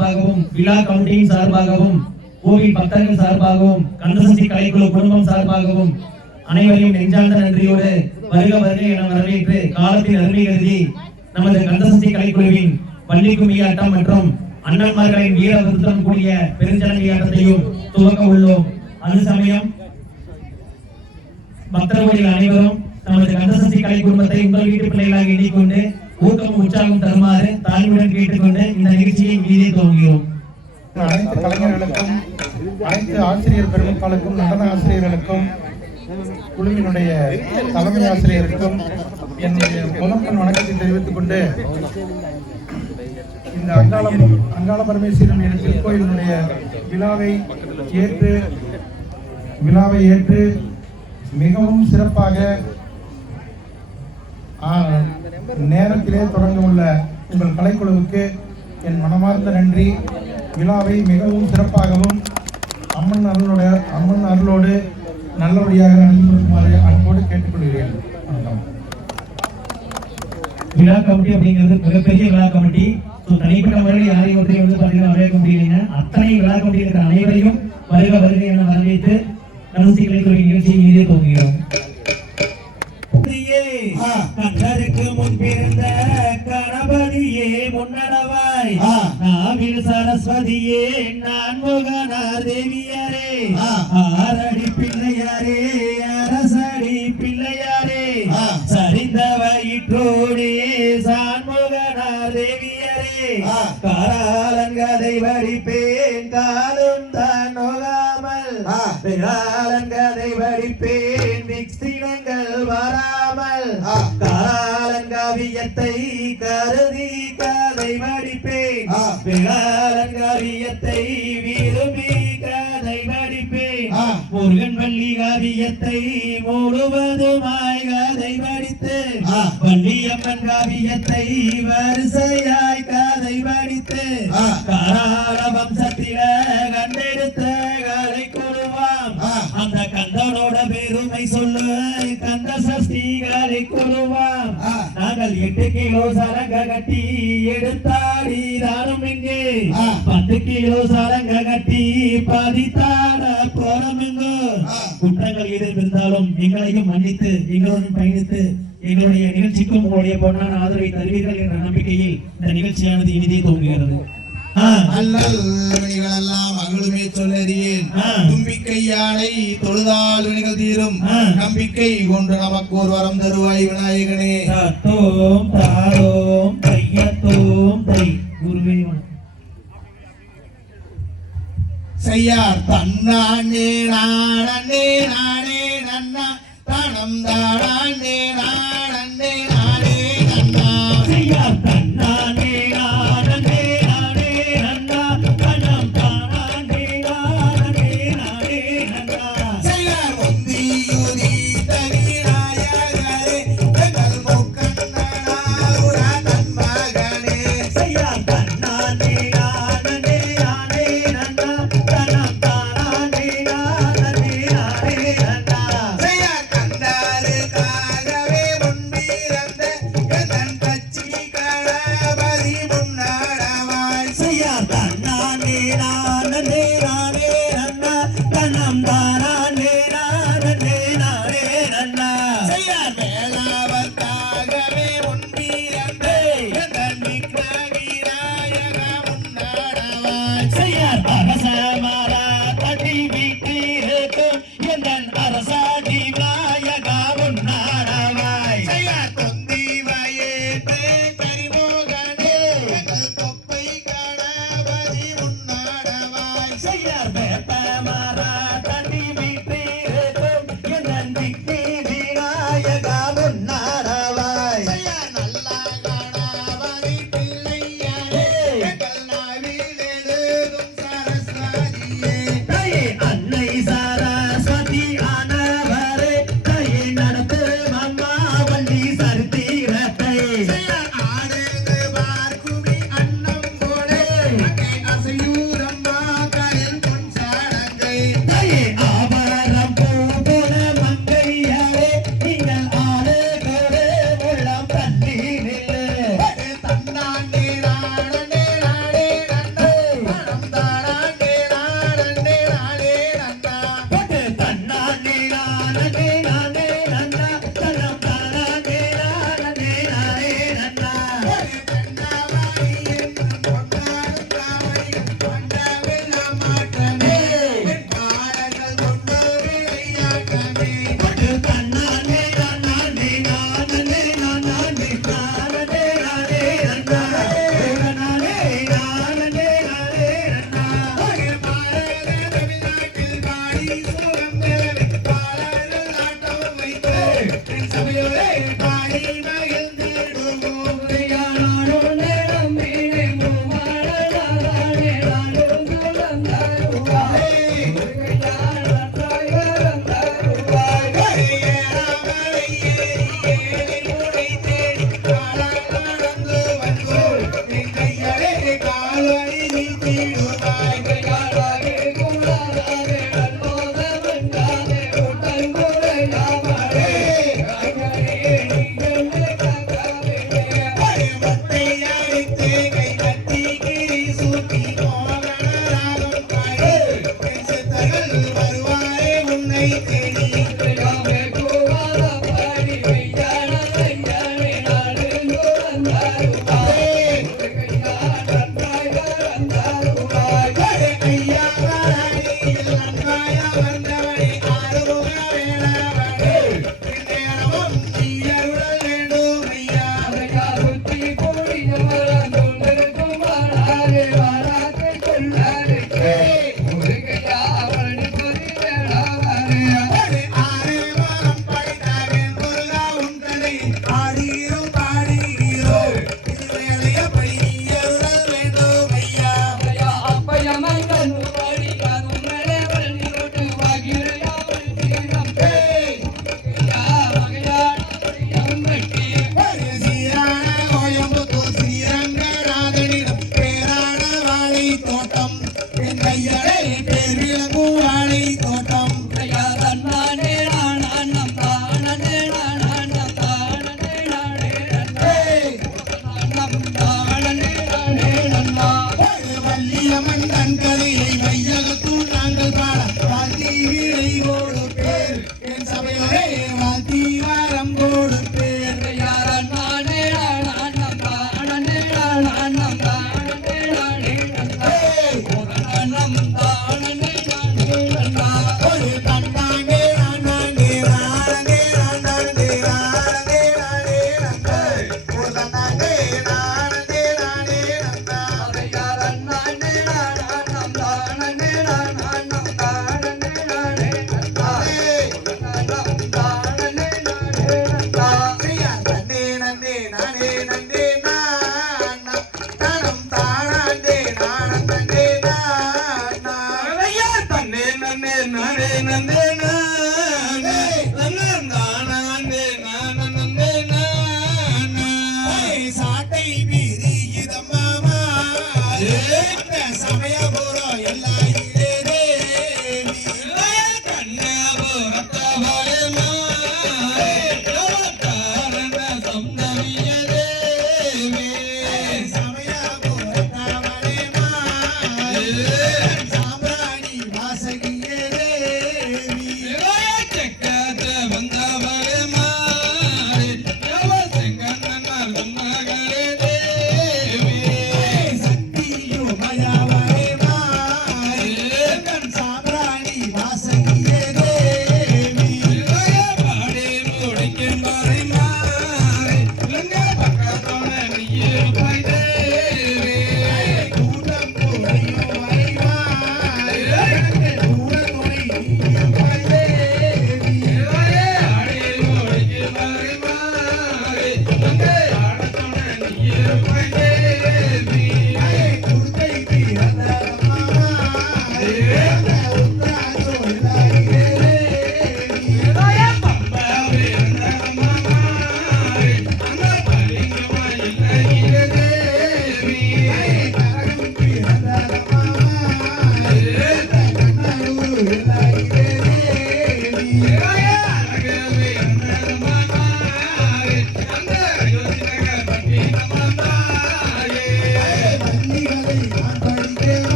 சார்பாகவும் விழா கமிட்டியின் சார்பாகவும் கோவில் பக்தர்கள் சார்பாகவும் கந்தசஷ்டி கலைக்குழு குடும்பம் சார்பாகவும் அனைவரையும் நெஞ்சார்ந்த நன்றியோடு வருக வருக என வரவேற்று காலத்தின் அருமை கருதி நமது கந்தசஷ்டி கலைக்குழுவின் பள்ளி கும்மியாட்டம் மற்றும் அண்ணன்மார்களின் வீர விருத்தம் கூடிய பெருஞ்சலங்கியாட்டத்தையும் துவக்க உள்ளோம். அது சமயம் பக்தர்களில் அனைவரும் நமது கந்தசஷ்டி கலை குடும்பத்தை உங்கள் வீட்டு பிள்ளைகளாக எண்ணிக்கொண்டு ஊக்கம் உற்சாகம் தருமாறு தாழ்மையுடன் கேட்டுக்கொண்டு இந்த நிகழ்ச்சியை மீதே துவங்குகிறோம். அனைத்து கலைஞர்களுக்கும் அனைத்து ஆசிரியர் பெருமக்களுக்கும் நடன ஆசிரியர்களுக்கும் குழுவினுடைய தலைமை ஆசிரியருக்கும் என்னுடைய முதற்கண் வணக்கத்தை தெரிவித்துக் கொண்டு இந்த அங்காள பரமேஸ்வரன் என்ற திருக்கோயிலினுடைய விழாவை ஏற்று மிகவும் சிறப்பாக நேரத்திலே தொடங்க உள்ள உங்கள் கலைக்குழுவுக்கு என் மனமார்ந்த நன்றி. விழாவை மிகவும் சிறப்பாகவும் அம்மன் அருளோடு நல்லபடியாக நடத்தி கொடுக்குமாறு அன்போடு கேட்டுக்கொள்கிறேன். வணக்கம். விழா கமிட்டி அப்படிங்கிறது மிகப்பெரிய விழா கமிட்டி. தனிப்பட்ட முறையில் யாரையும் ஒருத்தரை வந்து பார்த்தீங்கன்னா வரவேற்க முடியலைங்க. அத்தனை விழா கமிட்டி இருக்கிற அனைவரையும் வருக வருகை என வரவேற்று கந்தசஷ்டி கலைக்குழு நிகழ்ச்சியை மீதே துவங்குகிறோம். கற்றருக்கு முன் பிறந்த கணபதியே முன்னடவாய் நாவில் சரஸ்வதியே நான்முகனார் தேவியாரே ஆரடி பிள்ளையாரே அரசடி பிள்ளையாரே சரிந்த வயிற்றோடே சான்முகனார் தேவியாரே காராலங்கதை வடிப்பேன் காலும் தான் நோகாமல் விழாலங்கதை வடிப்பேன் விக்சினங்கள் வராமல் காலங்காவியத்தை கருதி கதை வடிப்பேன் விழாலங்காவியத்தை விரும்பி கதை வடிப்பேன் முருகன் வள்ளி காவியத்தை முழுவதுமாய் கதை வடித்து வள்ளியம்மன் காவியத்தை வரிசையாய் கதை வடித்து காராள வம்சத்தில கண்டெடுத்த கலை குழுவாம் அந்த கந்தனோட பெருமை சொல்லு கந்த சஷ்டி கலை குழுவாம் நாங்கள் 8 கிலோ சலங்க கட்டி எடுத்தாடி தானும் இங்கே 10 கிலோ சலங்க கட்டி பதித்தாட போறோம் இங்கு குற்றங்கள் எது இருந்தாலும் எங்களையும் மன்னித்து எங்களுடன் பயணித்து எங்களுடைய நிகழ்ச்சிக்கும் உங்களுடைய பொன்னான ஆதரவை தருவீர்கள் என்ற நம்பிக்கையில் இந்த நிகழ்ச்சியானது இனிதே தோன்றுகிறது. மகளுமே சொல்லறியேன் தும்பிக்கை யானை தொழுதால் வினைகள் தீரும் நம்பிக்கை கொண்டு நமக்கு ஒரு வரம் தருவாய் விநாயகனே. தத்தோம் தாரோம் தையத்தோம் தை குருவே செய்யார் தன்னானே நானே நானே நன்னா தானம் தானே நானே நானே நன்னா செய்யார் தன்னானே நானே நானே நன்னா தானம் தானே நானே நானே நன்னா செய்யார் முந்தியுதி தனிநாயகரே எங்கள் முக்கண்ணனாருடா தன் மகனே செய்யார் தன்னானே நானே நானே நன்னா தானம் தானே நானே நானே நன்னா செய்யார் கண்டாருக்காகவே முன்பே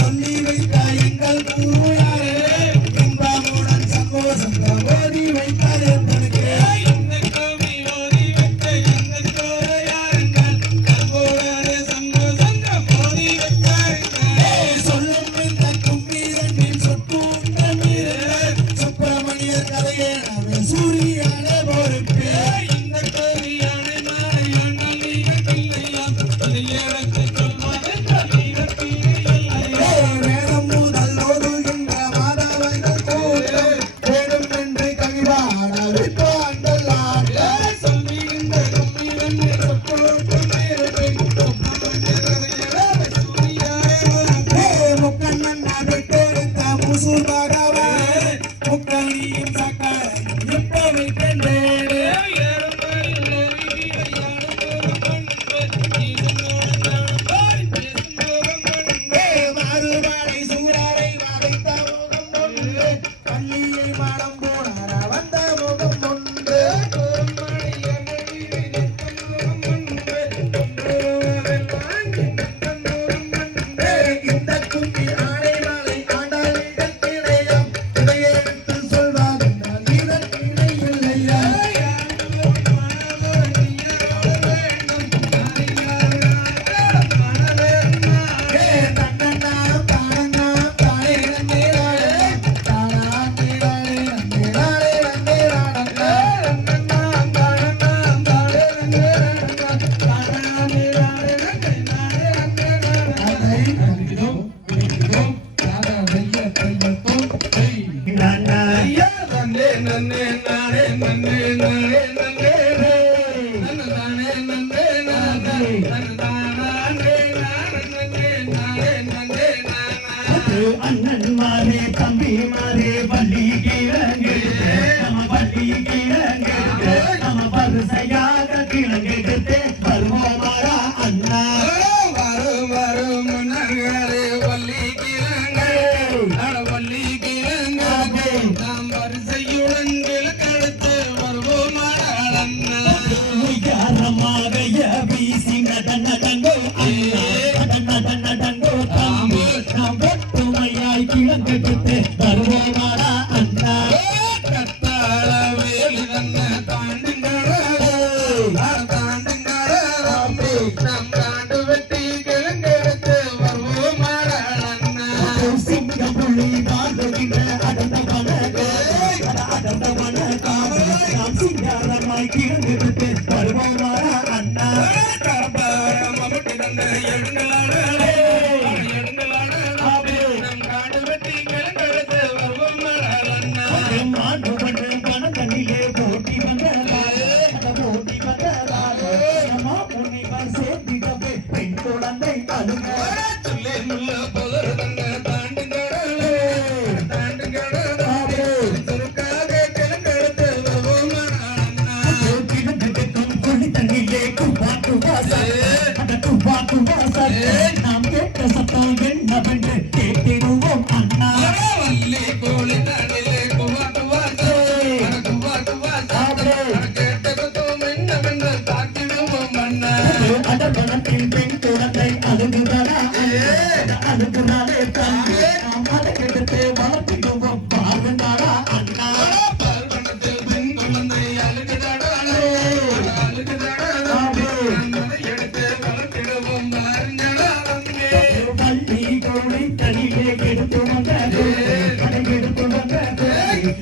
சொல்லி வைத்த எங்கள் குருயாரே இன்பமுடன் முக்கணியும் சக்கரையும் எப்பவை கண்டேன் மாறுபாடை சூறாரை வதைத்த முகம் ஒன்று பள்ளியை மனம் போனார வந்த முகம் ஒன்று இந்த கும்பி ஆடை மாலை ஆண்டாளிகள் இணையம் இதையெடுத்து சொல்வார் இதற்கு இணை இல்லையா அண்ணன் மாறே தம்பி மாறே பள்ளி கிழங்கு நம்ம பள்ளி கிழங்கு நம்ம பரிசையாக கிழங்கெடுத்து வருவோமாரா அண்ணா வரும் வரும் முன்னர்களே வள்ளி கிழங்கு வள்ளி கிழங்கு நாம் வரிசையுடன் கிழக்கெடுத்து வருவோம் உயரமாக வீசி நடங்கோ நடங்கோ தம்பி நாம் ஒற்றுமையாய் கிழங்கெடுத்து வருவோமாரா அண்ணா கத்தாள வேலி தன்ன தாண்டுங்கடா நம் காண்டு வெட்டி கிழங்கெடுத்து வருவோம் சிங்கம் புள்ளி வாழ்கின்ற அடர்ந்த மன நாம் சிங்காரமாய் கிழங்கெடுத்து வருவோமாரா அண்ணா மாண்டு பண்ணு பணத்தண்ணிலே போட்டி போட்டி வந்தமா முன்னிவர் சேர்த்திடவே பெண் குழந்தை அழுங்க நாம் கேட்ட சத்தம் என்னவென்று கேட்டிடுவோம் அண்ணா அடப்பணத்தின் பெண் குழந்தை அழுகுதானா அழுகுனாலே தம்பி நாம் அதை கெடுத்து வளர்த்திடுவோம் பாருந்தாரா அண்ணா பள்ளி கோழி தனியே எடுத்து வந்தது அதை எடுத்து வந்தது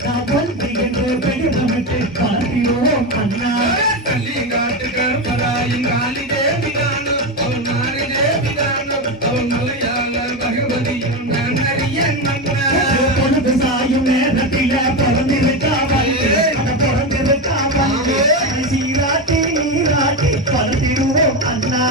நாம் பள்ளி என்று பெயரிடமிட்டு வளர்த்திடுவோம் அண்ணா பொழுது சாயும் நேரத்தில பிறந்திருக்காமல் சீராட்டி நீராட்டி வளர்த்திடுவோம் அண்ணா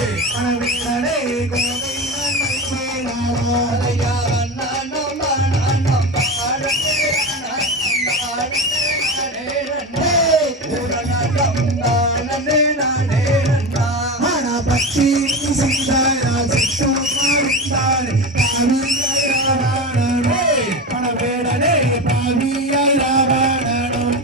பணவீரனே கோதை நன்மை பக்தி பணவேடனே பாவியாய் ராவணனும்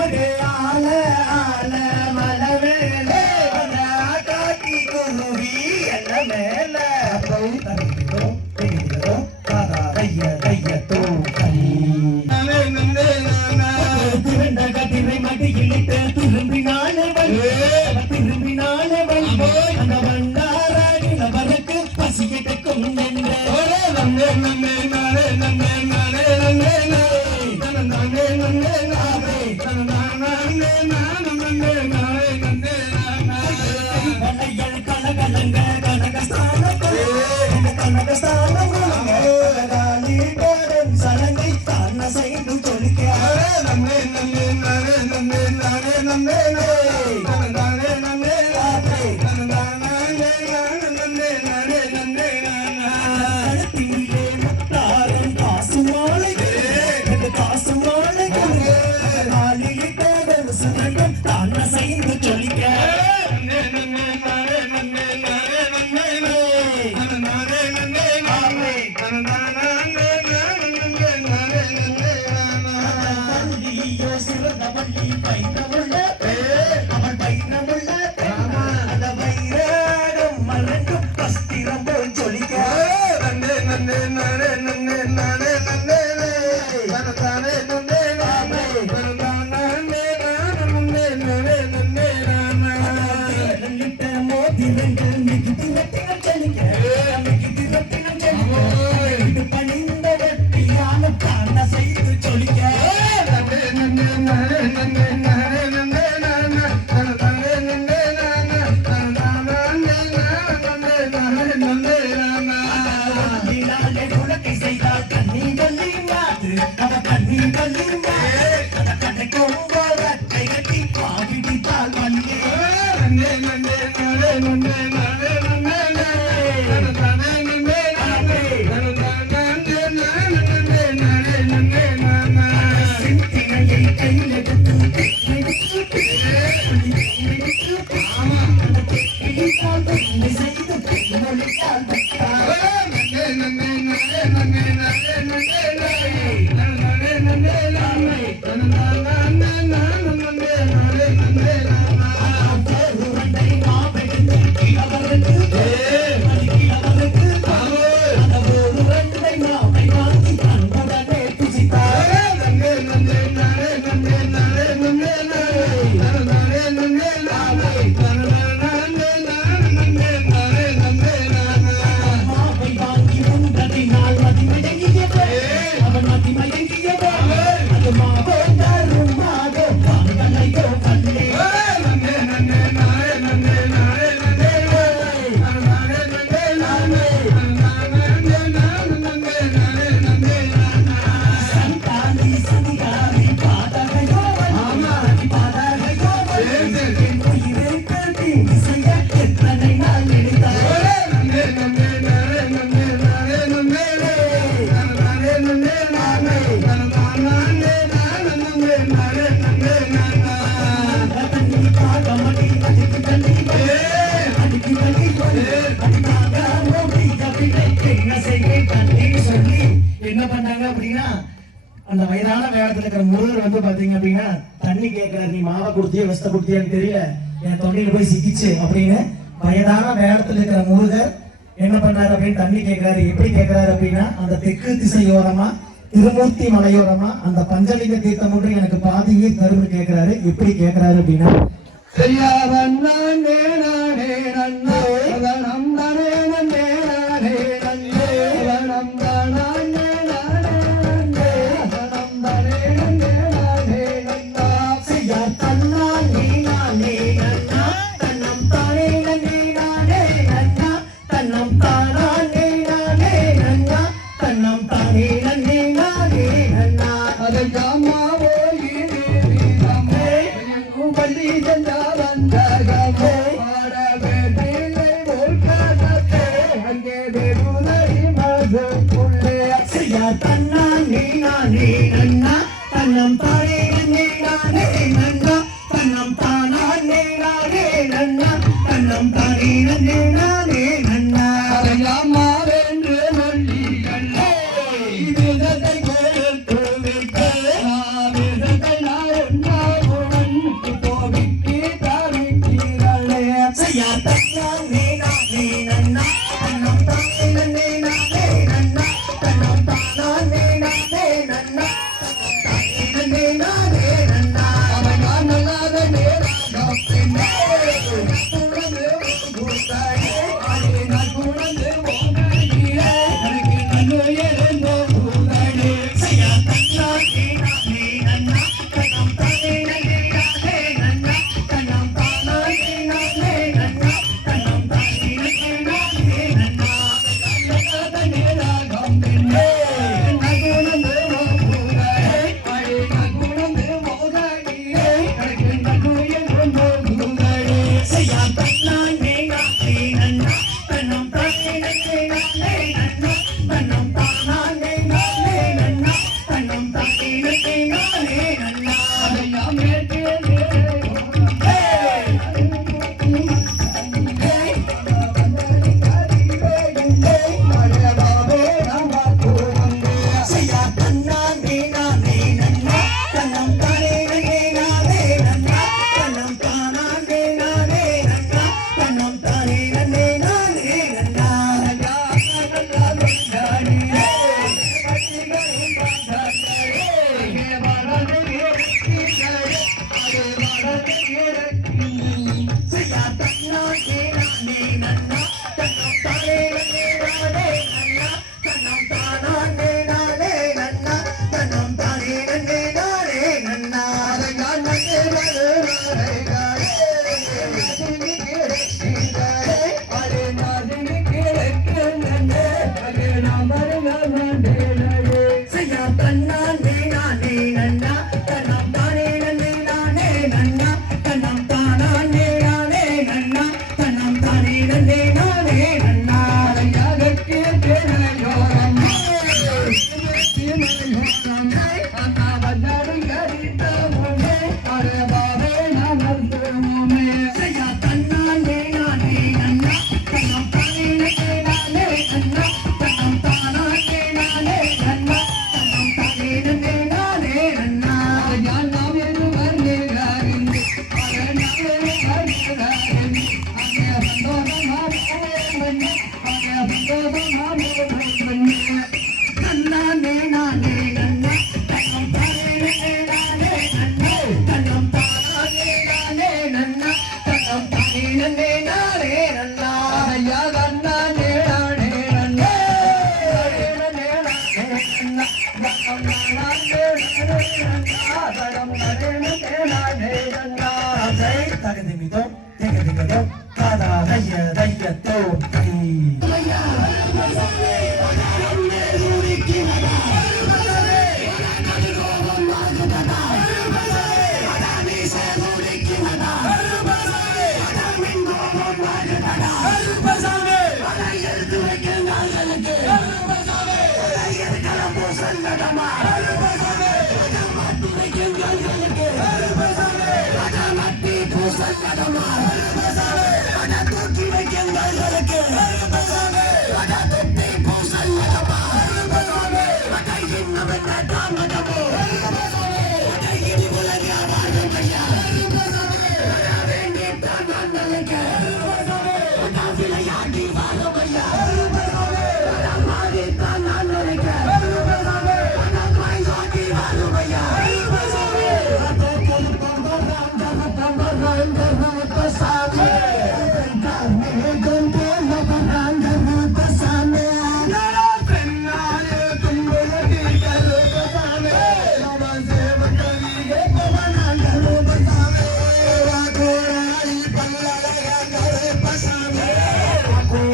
ஒரு ஆல ஆல மலவேலே காட்டி குருவி என்ன மேல என்ன பண்ணாங்க அப்படின்னா அந்த வயதான வேடத்துல இருக்கிற முருகர் வந்து பாத்தீங்க அப்படின்னா தண்ணி கேட்கிறாரு, நீ மாவை கொடுத்தியோ வெஸ்த கொடுத்தியான்னு தெரியல, என் தொண்டையில போய் சிக்கிச்சு அப்படின்னு வயதான வேடத்துல இருக்கிற முருகர் என்ன பண்ணாரு அப்படின்னு தண்ணி கேட்கிறாரு. எப்படி கேட்கிறாரு அப்படின்னா அந்த தெற்கு திசையோரமா திருமூர்த்தி மலையோரமா அந்த பஞ்சலிங்க தீர்த்தம் ஒன்று எனக்கு பாதியே தரும்னு கேட்கிறாரு. எப்படி கேட்கிறாரு அப்படின்னா இது Aku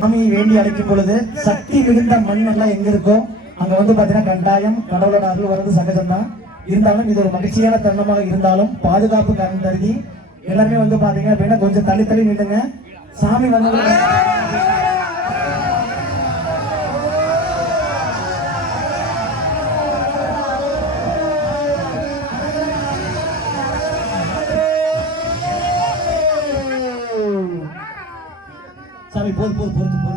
சாமி வேண்டி அழைக்கும் பொழுது சக்தி மிகுந்த மண் எல்லாம் எங்க இருக்கோ அங்க வந்து பாத்தீங்கன்னா கண்டாயம் கடவுளோட அருள் வர்றது சகஜம்தான். இருந்தாலும் இது ஒரு மகிழ்ச்சியான தருணமாக இருந்தாலும் பாதுகாப்பு காரணம் கருதி எல்லாருமே வந்து பாத்தீங்க அப்படின்னா கொஞ்சம் தள்ளி தள்ளி நின்னுங்க. சாமி வந்து சாமி பொறுத்து